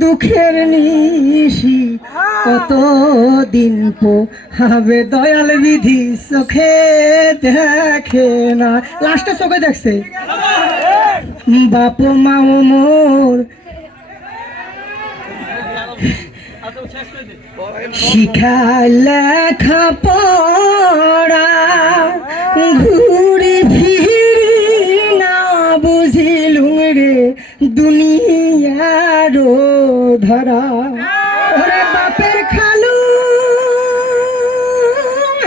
দুঃখের নিশি কত দিন পো হবে দয়াল বিধি চোখে দেখে না। লাস্টে চোখে দেখছে? বাপ মাও মোর। শিখা লেখা পড়া, ঘুরি ফিরি না বুঝিলুম রে দুনিয়ার ধরা। ওরে বাপের খালু,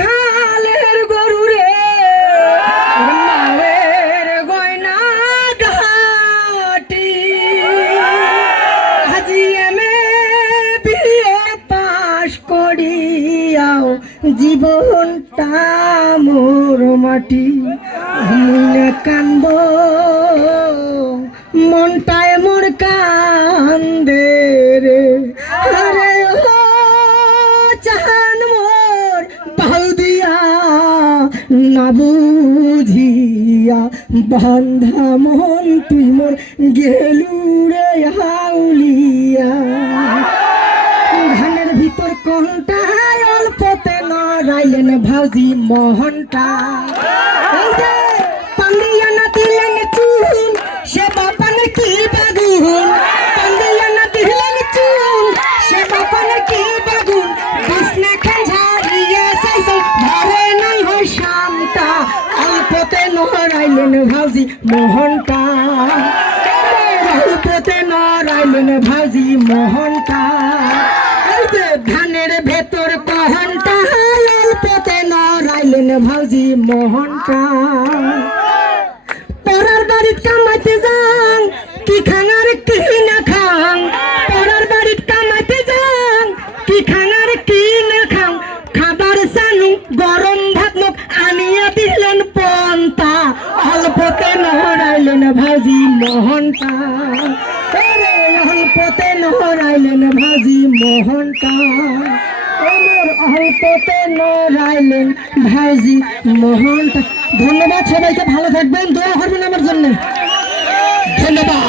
হালের গরু রে। মায়ের গয়না ঘাটি। আজি এমে বিয়ে পাশ করিয়াও জীবনটা মোর মাটি। কান্দ রে আরে ও চাহান মোর বাহু দিয়া না বুঝিয়া, বান্ধা মন তুই মোর গেলু রে হাউলিয়া। ধানের ভিতর কোনটা অল্পতে নড়াইলেন ভাউজি মোহনটা এই পান্ডিয়া না দিলেন চুন কহনটা অল্পতে নড়াইলেন ভাউজি মোহনটা পরার বাড়িত কামাইতে যান, কি খাঙার কি না খাং। পরার বাড়িত কামাইতে যান, কি খাঙার কি না খাং। খাবার সানু গরম ভাত মুখ আনিয়া দিলেন পন্তা অল্পতে নহরাইলেন ভাজি মোহনটা অল্পতে নহরাইলেন ভাজি মোহনটা ভাইজি মোহন ধন্যবাদ সবাইকে ভালো থাকবেন দোয়া করবেন আমার জন্য। ধন্যবাদ।